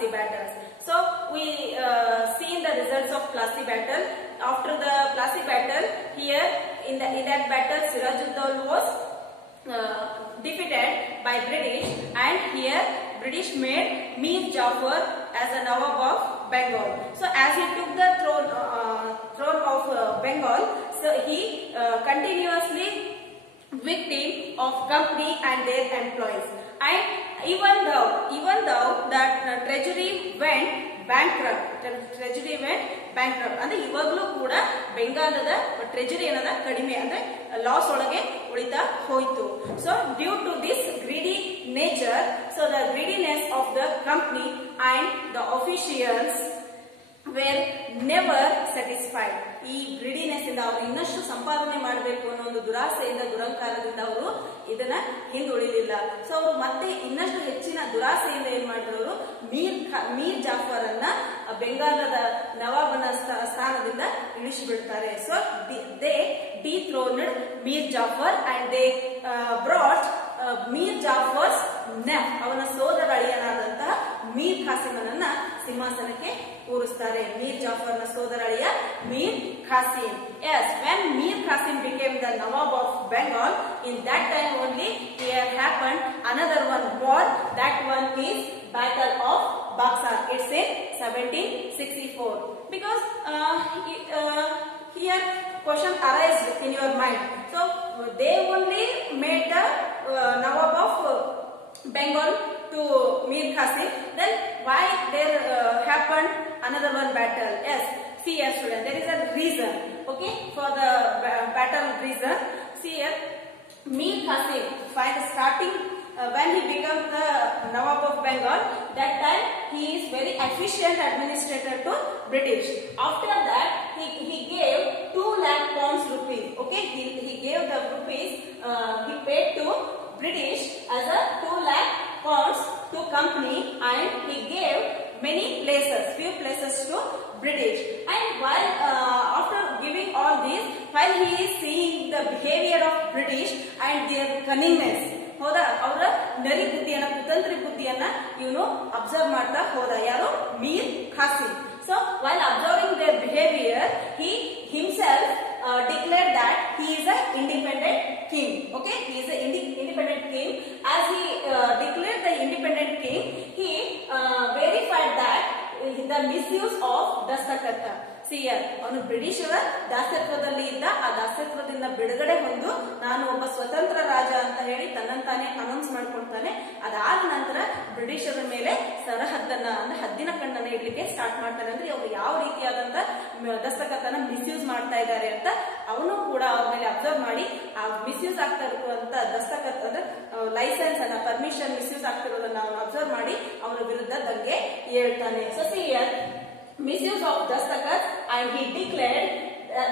Plassey battles. So we seen the results of Plassey battle. After the Plassey battle, here in that battle, Sirajuddaulah was defeated by British, and here British made Mir Jafar as a Nawab of Bengal. So as he took the throne of Bengal, so he continuously victim of company and their employees. And even though that treasury went bankrupt, ಅಂದ್ರೆ ಇವಾಗಲೂ ಕೂಡ ಬೆಂಗಾಲದ treasury ಏನದ ಕಡಿಮೆ ಅಂದ್ರೆ loss ಒಳಗೆ ಉಳಿತಾ ಹೋಯಿತು. So due to this greedy nature, so the greediness of the company and the officials were never satisfied. ಈ ಗ್ರೀಡಿನೆಸ್ ಇಂದ ಅವರು ಇನ್ನಷ್ಟು ಸಂಪಾದನೆ ಮಾಡಬೇಕು ಅನ್ನೋ ಒಂದು ದುರಾಸೆಯಿಂದ, ದುರಂಕಾರದಿಂದ ಅವರು ಇದನ್ನ ಹಿಂದುಳಿಲಿಲ್ಲ. ಸೊ ಅವರು ಮತ್ತೆ ಇನ್ನಷ್ಟು ಹೆಚ್ಚಿನ ದುರಾಸೆಯಿಂದ ಏನ್ ಮಾಡಿದ್ರು, ಅವರು ಮೀರ್ ಜಾಫರ್ ಅನ್ನ ಬೆಂಗಾಲದ ನವಾಬನ ಸ್ಥಾನದಿಂದ ಇಳಿಸಿಬಿಡ್ತಾರೆ. So they dethroned Mir Jafar and they brought Mir Jafar's ಅವನ ಸೋದರ ಅಳಿಯನಾದಂತಹ ಮೀರ್ ಖಾಸಿಮನನ್ನ ಸಿಂಹಾಸನಕ್ಕೆ ಕೂರಿಸ್ತಾರೆ. ಮೀರ್ ಜಾಫರ್ನ ಸೋದರ ಅಳಿಯ Mir Qasim. Yes, when Mir Qasim became the Nawab of Bengal, in that time only here happened another one war. That one is Battle of Buxar. It's in 1764. Because here question arises in your mind. So they only made the Nawab of Bengal to Mir Qasim. Then why there happened another one battle? Yes, see here student, there is a reason, okay, for the battle reason. See here, Mir Qasim, starting when he became the Nawab of Bengal, that time he is very efficient administrator to British. After that he gave 2 lakh pounds rupees, okay, he gave the rupees, he paid to British as a 2 lakh pounds to company, and he gave few places to British. And while after giving all this, while he is seeing the behavior of British and their cunningness, ಹೌದಾ, ಅವರ ನರಿ ಬುದ್ಧಿಯನ್ನ, ಕುತಂತ್ರಿ ಬುದ್ಧಿಯನ್ನ ಇವನು observe ಮಾಡ್ತಾ ಹೋದ. ಯಾರು? Mir Qasim. So while observing their behavior, he himself declared that he is an independent king. Okay, he is an independent king. As he declared the independent king, he verified that the misuse of Dastakhat. See here, ಅವನು ಬ್ರಿಟಿಷರ ದಾಸತ್ವದಲ್ಲಿ ಇದ್ದ, ಆ ದಾಸತ್ವದಿಂದ ಬಿಡುಗಡೆ ಹೊಂದು ನಾನು ಒಬ್ಬ ಸ್ವತಂತ್ರ ರಾಜ ಅಂತ ಹೇಳಿ ತನ್ನಂತಾನೆ ಅನೌನ್ಸ್ ಮಾಡ್ಕೊಳ್ತಾನೆ. ಅದಾದ ನಂತರ ಬ್ರಿಟಿಷರ ಮೇಲೆ ಸರಹದ್ದನ್ನ ಅಂದ್ರೆ ಹದ್ದಿನ ಕಣ್ಣನ್ನ ಇಡ್ಲಿಕ್ಕೆ ಸ್ಟಾರ್ಟ್ ಮಾಡ್ತಾನೆ. ಅಂದ್ರೆ ಅವರು ಯಾವ ರೀತಿಯಾದಂತ ದಸ್ತಖತನ್ನ ಮಿಸ್ಯೂಸ್ ಮಾಡ್ತಾ ಇದ್ದಾರೆ ಅಂತ ಅವನು ಕೂಡ ಅವ್ರ ಮೇಲೆ ಅಬ್ಸರ್ವ್ ಮಾಡಿ, ಆ ಮಿಸ್ಯೂಸ್ ಆಗ್ತಾ ಇರುವಂತ ದಸ್ತಖತ್ ಅಂದ್ರೆ ಲೈಸೆನ್ಸ್ ಅನ್ನ, ಪರ್ಮಿಷನ್ ಮಿಸ್ಯೂಸ್ ಆಗ್ತಿರೋದನ್ನ ಅವನು ಅಬ್ಸರ್ವ್ ಮಾಡಿ ಅವರ ವಿರುದ್ಧ ದಂಗೆ ಹೇಳ್ತಾನೆ. So see here, misuse of Dastakhat, and he declared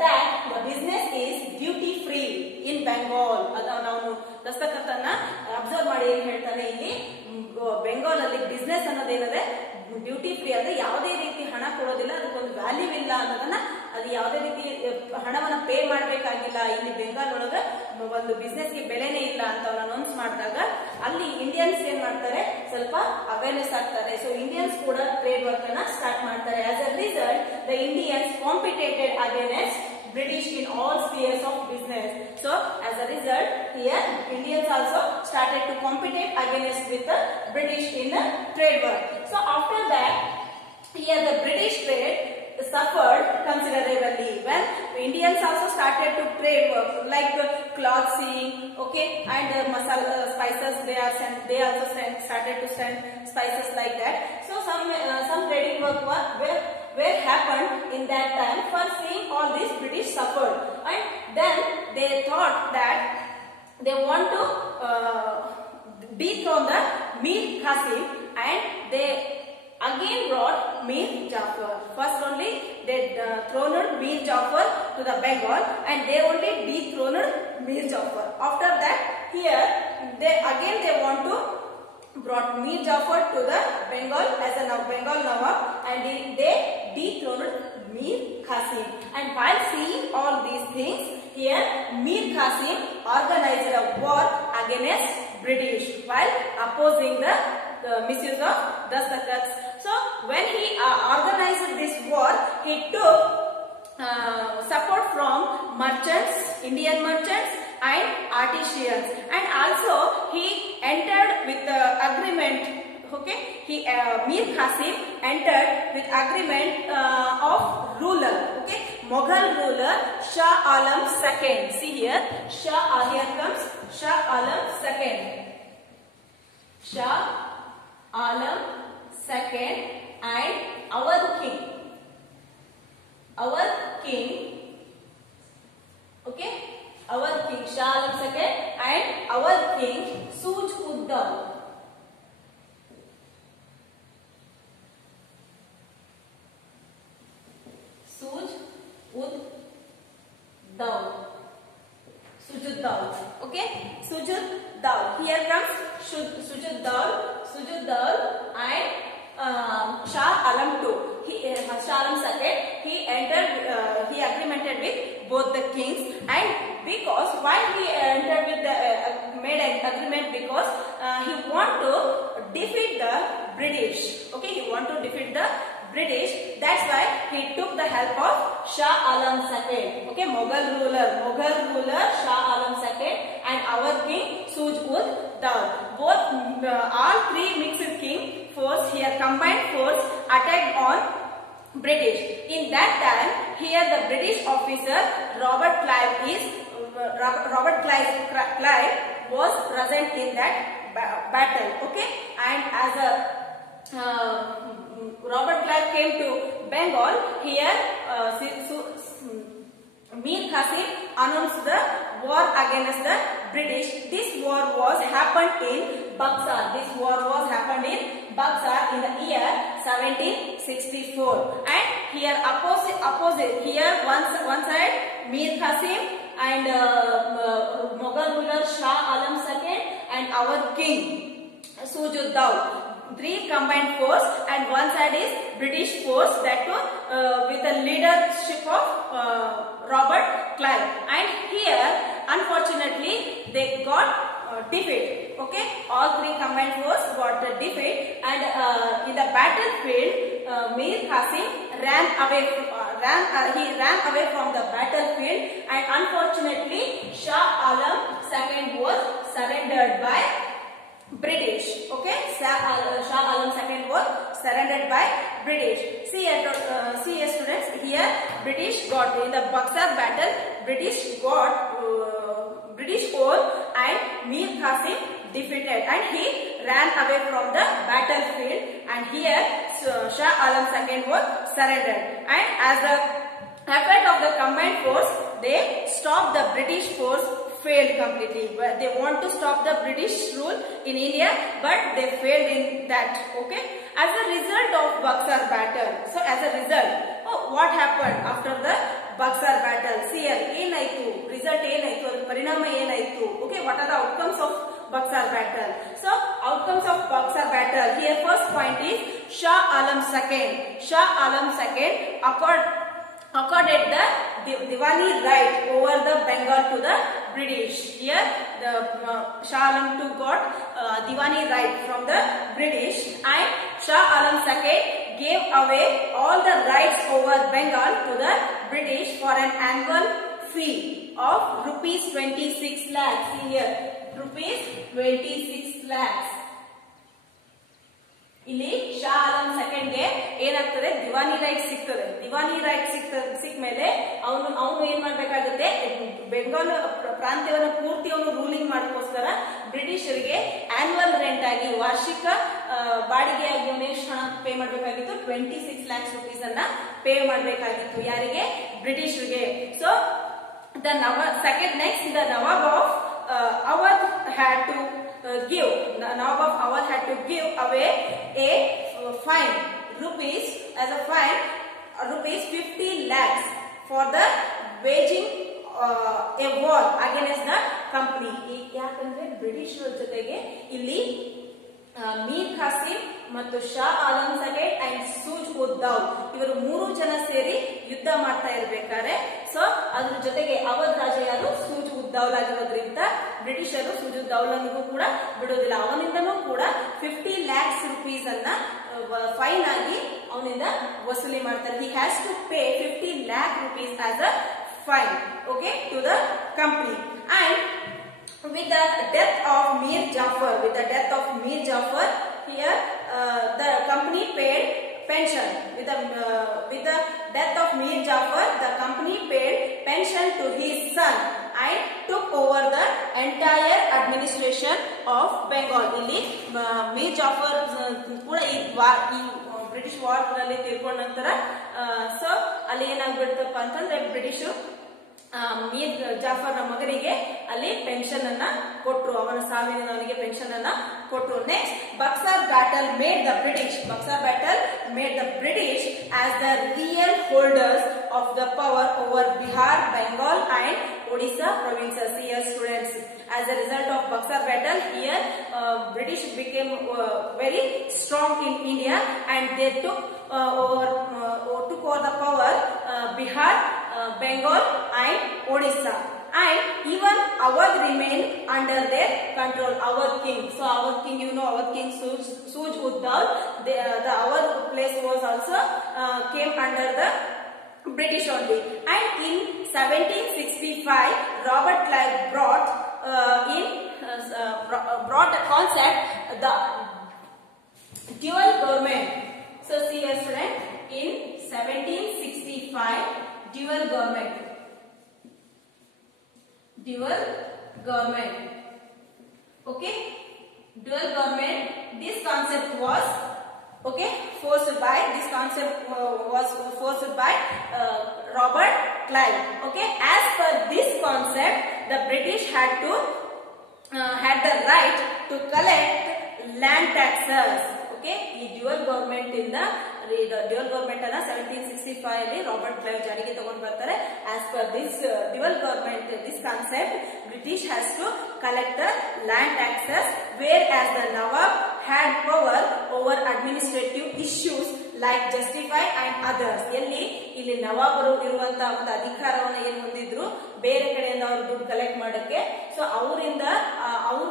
that the business is duty free in Bengal. ಅದನ್ನು ಅವನು ದಸ್ತಖತನ್ನ ಅಬ್ಸರ್ವ್ ಮಾಡಿ ಏನ್ ಹೇಳ್ತಾನೆ, ಇಲ್ಲಿ ಬೆಂಗಾಲ್ ಅಲ್ಲಿ ಬಿಸ್ನೆಸ್ ಅನ್ನೋದೇನದೆ ಡ್ಯೂಟಿ ಫ್ರೀ, ಅಂದ್ರೆ ಯಾವುದೇ ರೀತಿ ಹಣ ಕೊಡೋದಿಲ್ಲ, ಅದಕ್ಕೊಂದು ವ್ಯಾಲ್ಯೂ ಇಲ್ಲ ಅನ್ನೋದನ್ನ, ಅದು ಯಾವುದೇ ರೀತಿ ಹಣವನ್ನ ಪೇ ಮಾಡ್ಬೇಕಾಗಿಲ್ಲ, ಇಲ್ಲಿ ಬೆಂಗಾಲ್ ಒಳಗ ಒಂದು ಬಿಸ್ನೆಸ್ಗೆ ಬೆಲೆನೇ ಇಲ್ಲ ಅಂತ ಅವನು ಅನೌನ್ಸ್ ಮಾಡಿದಾಗ ಅಲ್ಲಿ ಇಂಡಿಯನ್ಸ್ ಏನ್ ಮಾಡ್ತಾರೆ, ಸ್ವಲ್ಪ ಅವೇರ್ನೆಸ್ ಆಗ್ತಾರೆ. ಸೊ ಇಂಡಿಯನ್ಸ್ ಕೂಡ ಟ್ರೇಡ್ ವರ್ಕ್ ಅನ್ನ ಸ್ಟಾರ್ಟ್ ಮಾಡ್ತಾರೆ. As a result the Indians competed against British in all spheres of business. So as a result, here Indians also started to compete against with the British in the trade work. So after that, here the British trade suffered considerably when Indians also started to trade work like clothing, okay, and masala spices. They also started to send spices like that. So some trading work were happened in that time. For seeing all this, British suffered, and then they thought that they want to dethrone the Mir Qasim, and they again brought Mir Jafar. First only they throned Mir Jafar to the Bengal, and they only dethroned Mir Jafar. After that, here they want to brought Mir Jafar to the Bengal as a Bengal Nawab, and they dethroned Mir Qasim. And while seeing all these things, here Mir Qasim organized a war against British while opposing the misuse of Dastakhats. So when he organized this war, he took support from merchants, Indian merchants and artisans, and also he entered with the agreement. Okay, Mir Qasim entered with agreement of ruler. Okay, Mughal ruler Shah Alam II. See here, here comes Shah Alam II. Shah Alam II and our king. Okay, our king Shah Alam II and our king Suj-ud-Daul. Suj-ud-Daul. Okay, Suj-ud-Daul. Here comes Suj-ud-Daul and Shah Alam II. Shah Alam II. He agreemented with both the kings, and because why he entered with the made an agreement, because he want to defeat the British. Okay, he want to defeat the British. That's why he took the help of Shah Alam II. Okay, Mughal ruler Shah Alam II and our king Suj-ud-Daul. Both all three mixed king force here, combined force attacked on British. In that time, here the British officer Robert Clive was present in that battle. Okay, and as a Robert Clive came to Bengal, here Mir Qasim announced the war against the British. This war was happened in Buxar. In the year 1764. And here opposite here one side Mir Qasim and Mughal ruler Shah Alam II and our king Suj-ud-Daul. Three combined force, and one side is British force, that too with the leadership of Robert Clive. And here unfortunately they got defeat. Okay, all three combined force got the defeat, and in the battlefield Mir Qasim ran away from the battlefield, and unfortunately Shah Alam II was surrendered by British. Okay, Shah Alam II was surrendered by British. See students, here British got in the Buxar battle. British won and Mir Qasim defeated, and he ran away from the battlefield. And here Shah Alam II was surrendered. And as the effect of the combined force, they stopped the British force. Failed completely. They want to stop the British rule in India, but they failed in that. Okay, as a result of Buxar battle. So as a result, what happened after the Buxar battle? See here, result parinama enaitu. Okay, what are the outcomes of Buxar battle? So outcomes of Buxar battle. Here first point is Shah Alam II. Shah Alam II accorded the Diwani right over the Bengal to the British. Here the Shah Alam II got Diwani right from the British, and Shah Alam II gave away all the rights over Bengal to the British for an annual fee of rupees 26 lakhs. See here, rupees 26 lakhs. ಇಲ್ಲಿ Shah Alam II ಗೆ ಏನಾಗ್ತದೆ, Diwani right ಸಿಗ್ತದೆ. Diwani right ಸಿಕ್ಕ ಮೇಲೆ ಅವನು ಏನ್ ಮಾಡ್ಬೇಕಾಗುತ್ತೆ, ಬೆಂಗಾಲ್ ಪ್ರಾಂತ್ಯವನ್ನು ಪೂರ್ತಿ ಅವನು ರೂಲಿಂಗ್ ಮಾಡೋಕ್ಕೋಸ್ಕರ ಬ್ರಿಟಿಷರಿಗೆ ಆನ್ಯುವಲ್ ರೆಂಟ್ ಆಗಿ, ವಾರ್ಷಿಕ ಬಾಡಿಗೆಯಾಗಿ ಅವನು ಎಷ್ಟು ಹಣ ಪೇ ಮಾಡಬೇಕಾಗಿತ್ತು, 26 lakhs rupees ಅನ್ನ ಪೇ ಮಾಡಬೇಕಾಗಿತ್ತು. ಯಾರಿಗೆ? ಬ್ರಿಟಿಷರಿಗೆ. So the Nawab of Awadh had to give away a fine rupees 50 lakhs for the waging a war against the company. ಯಾಕಂದ್ರೆ ಬ್ರಿಟಿಷರ ಜೊತೆಗೆ ಇಲ್ಲಿ ಮೀರ್ ಖಾಸಿಂ ಮತ್ತು ಶಾ ಆಲಂ II ಅಂಡ್ ಸೂಜ್-ಉದ್-ದೌಲ್ ಇವರು 3 ಜನ ಸೇರಿ ಯುದ್ಧ ಮಾಡ್ತಾ ಇರಬೇಕಾದ್ರೆ, ಸೊ ಅದ್ರ ಜೊತೆಗೆ ಅವಧ್ ರಾಜ ಯಾರು, ಸೂಜ್-ಉದ್-ದೌಲ್ ಆಗಿರೋದ್ರಿಂದ ಬ್ರಿಟಿಷರು ಸೂಜ್-ಉದ್-ದೌಲ್ ಅನ್ನೂ ಕೂಡ ಬಿಡೋದಿಲ್ಲ. ಅವನಿಂದನೂ ಕೂಡ 50 lakhs rupees ಅನ್ನ ಫೈನ್ ಆಗಿ ಅವನಿಂದ ವಸೂಲಿ ಮಾಡ್ತಾರೆ. He has to pay 50 lakh rupees as a fine, okay, to the company. And with the death of Mir Jafar, here the company paid pension. With the death of Mir Jafar, the company paid pension to his son and took over the entire administration of Bengal. ಇಲ್ಲಿ Mir Jafar ಕೂಡ ಈ British war ನಲ್ಲಿ ತೀರ್ಕೊಂಡ ನಂತರ so ಅಲ್ಲಿ ಏನಾಗ್ಬಿಡ್ತಪ್ಪ ಅಂತಂದ್ರೆ British Mir Jafar ನ ಮಗನಿಗೆ ಅಲ್ಲಿ ಪೆನ್ಷನ್ ಅನ್ನ ಕೊಟ್ಟರು. ಅವನ ಸಾವಿನ ಅವನಿಗೆ ಪೆನ್ಷನ್ ಅನ್ನ ಕೊಟ್ಟರು. Next Buxar battle made the British as the real holders of the power over Bihar, Bengal and Odisha provinces. Here students, as a result of Buxar battle, here British became very strong in India and they took over the power Bihar, Bengal and Odisha, and even Awadh remained under their control. Awadh king, so Awadh king, you know Awadh king Suj Uddal, the Awadh place was also came under the British only. And in 1765 Robert Clive brought a concept, the dual government. So see here student, in 1765 dual government, okay, dual government, this concept was forced by Robert Clive. Okay, as per this concept, the British had the right to collect land taxes. Okay, ಈ dual government ಇಂದ dual government ಅನ್ನ 1765 ಅಲ್ಲಿ Robert Clive ಜಾರಿಗೆ ತಗೊಂಡು ಬರ್ತಾರೆ. As per this dual government, this concept, British has to collect the land taxes, whereas the nawab had power over administrative issues like justify and others. ಇಲ್ಲಿ ನವಾಬರು ಇರುವಂತಹ ಒಂದು ಅಧಿಕಾರವನ್ನು ಏನು ಹೊಂದಿದ್ರು ಬೇರೆ ಕಡೆಯಿಂದ ಅವರು ದುಡ್ಡು ಕಲೆಕ್ಟ್ ಮಾಡಕ್ಕೆ. ಸೊ ಅವರಿಂದ ಅವರು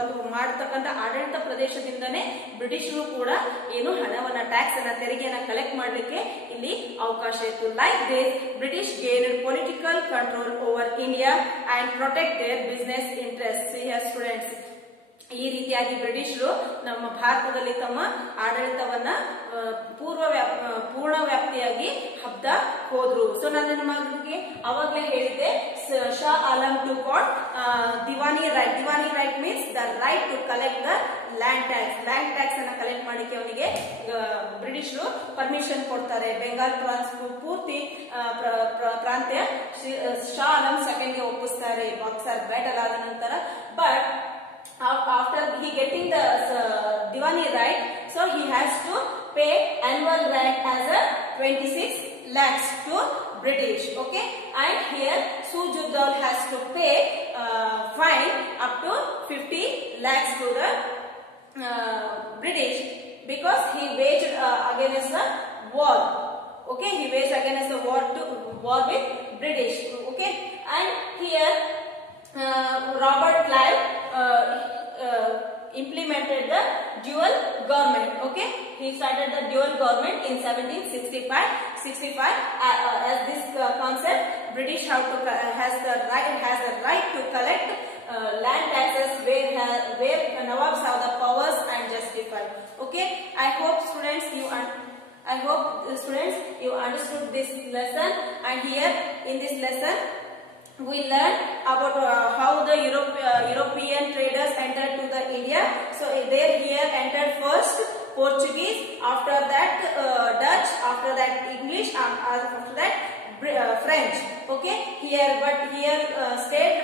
ಒಂದು ಮಾಡತಕ್ಕಂಥ ಆಡಳಿತ ಪ್ರದೇಶದಿಂದನೇ ಬ್ರಿಟಿಷರು ಕೂಡ ಏನು ಹಣವನ್ನ, ಟ್ಯಾಕ್ಸ್ ಅನ್ನ, ತೆರಿಗೆಯನ್ನ ಕಲೆಕ್ಟ್ ಮಾಡಲಿಕ್ಕೆ ಇಲ್ಲಿ ಅವಕಾಶ ಇತ್ತು. Like this British gained political control over India and protect their business interest. Here students, ಈ ರೀತಿಯಾಗಿ ಬ್ರಿಟಿಷರು ನಮ್ಮ ಭಾರತದಲ್ಲಿ ತಮ್ಮ ಆಡಳಿತವನ್ನ ಪೂರ್ಣ ವ್ಯಾಪ್ತಿಯಾಗಿ ಹಬ್ದ ಹೋದ್ರು. ಸೊ ನಾನು ನಿಮಗೆ ಅವಾಗಲೇ ಹೇಳಿದ್ದೆ, Shah Alam to got diwani right. Diwani right means the right to collect the land tax. Land tax ಅನ್ನ ಕಲೆಕ್ಟ್ ಮಾಡಲಿಕ್ಕೆ ಅವನಿಗೆ ಬ್ರಿಟಿಷರು ಪರ್ಮಿಷನ್ ಕೊಡ್ತಾರೆ. ಬೆಂಗಾಲ್ ಪೂರ್ತಿ ಪ್ರಾಂತ್ಯ ಶಾ ಆಲಂ ಸೆಕೆಂಡ್ಗೆ ಒಪ್ಪಿಸ್ತಾರೆ ಬಾಕ್ಸರ್ ಬ್ಯಾಟಲ್ ಆದ ನಂತರ. But after he getting the Diwani right, so he has to pay annual rent as a 26 lakhs to British. Okay, and here Suj Uddal has to pay fine up to 50 lakhs to the British because he waged against the war. Okay, he waged against the war with British. Okay, and here Robert Clive implemented the dual government. Okay, he started the dual government in 1765. As this concept, British has the right to collect land taxes where Nawabs have the powers and justify. Okay, I hope students you understood this lesson. And here in this lesson we learn about how the European traders entered to the India. So they here entered first Portuguese, after that Dutch, after that English, after that French. Okay, here state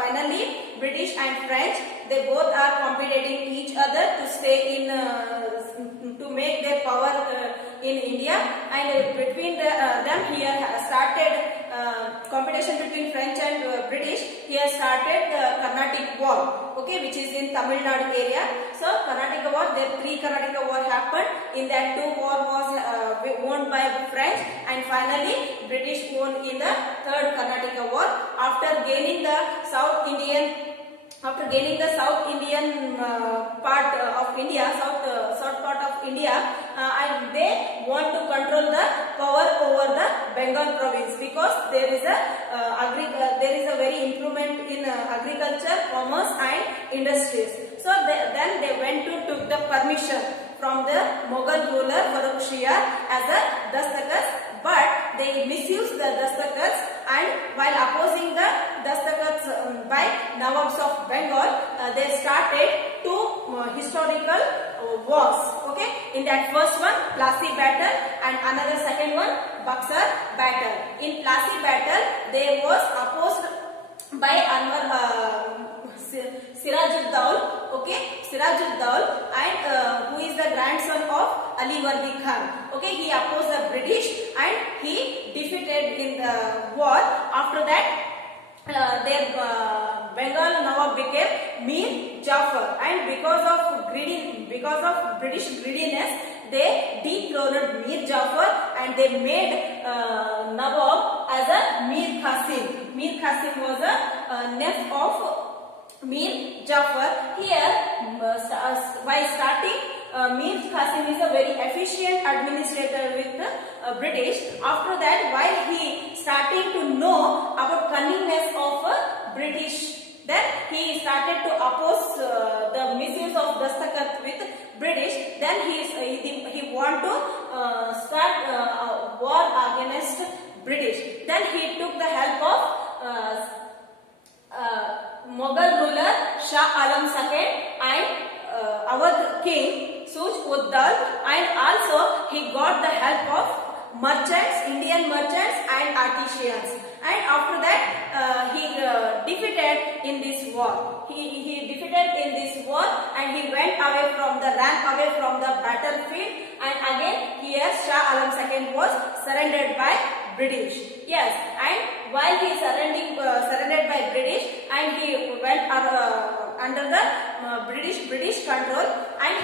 finally British and French, they both are competing each other to stay in to make their power in India. And between them here started competition between French and British. Here started the Carnatic War, okay, which is in Tamil Nadu area. So Carnatic War, there 3 Carnatic War happened. In that 2 war was won by French, and finally British won in the 3rd Carnatic War. After gaining the South Indian after gaining the South Indian part of India, south part of India, and they want to control the power over the Bengal province, because there is a very improvement in agriculture, commerce and industries. So then they went to took the permission from the Mughal ruler Farrukh Shah as a Dastakhats, but they misused the Dastakhats, and while opposing the Dastakhats by Nawabs of Bengal, they started two historical wars. Okay, in that first one, Plassey battle, and another second one, Buxar battle. In Plassey battle, they was opposed by Sirajuddaulah, okay, Sirajuddaulah, and who is the grandson of Ali Wardi Khan. Okay, he opposed the British and he defeated in the war. After that, their Bengal Nawab became Mir Jafar, and because of British greediness, they dethroned Mir Jafar and they made Nawab as a Mir Qasim. Mir Qasim was a nephew of Mir Jafar. Here, by starting, Mir Qasim is a very efficient administrator with the British. After that, while he starting to know about cunningness of British, then he started to oppose the misuse of Dastakhats with British. Then he want to start a war against British. Then he took the help of Mughal ruler Shah Alam II and our king Sujh-ud-Daula, and also he got the help of merchants, Indian merchants and artisans. And after that, he defeated in this war. He defeated in this war, and he ran away from the battlefield. And again, here Shah Alam II was surrendered by British. Yes, and while he surrendered by British, and he went under the British control, and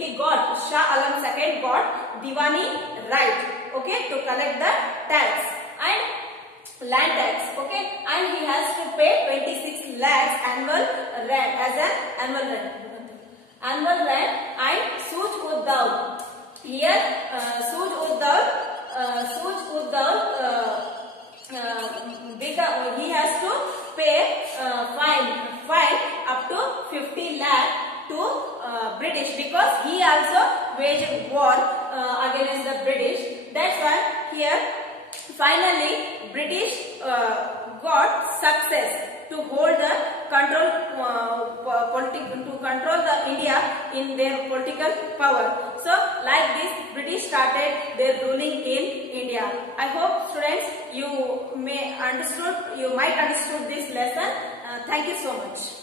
he got Shah Alam II got Diwani right, okay, to collect the tax and land tax, okay, and he has to pay 26 lakhs annual rent as an annual rent. And Sujh-ud-Daula, here Sujh-ud-Daula he has to pay fine up to 50 lakh to British, because he also waged war against the British. That's why here finally British got success to hold the to control the India in their political power. So like this, British started their ruling in India. I hope students you might understood this lesson. Thank you so much.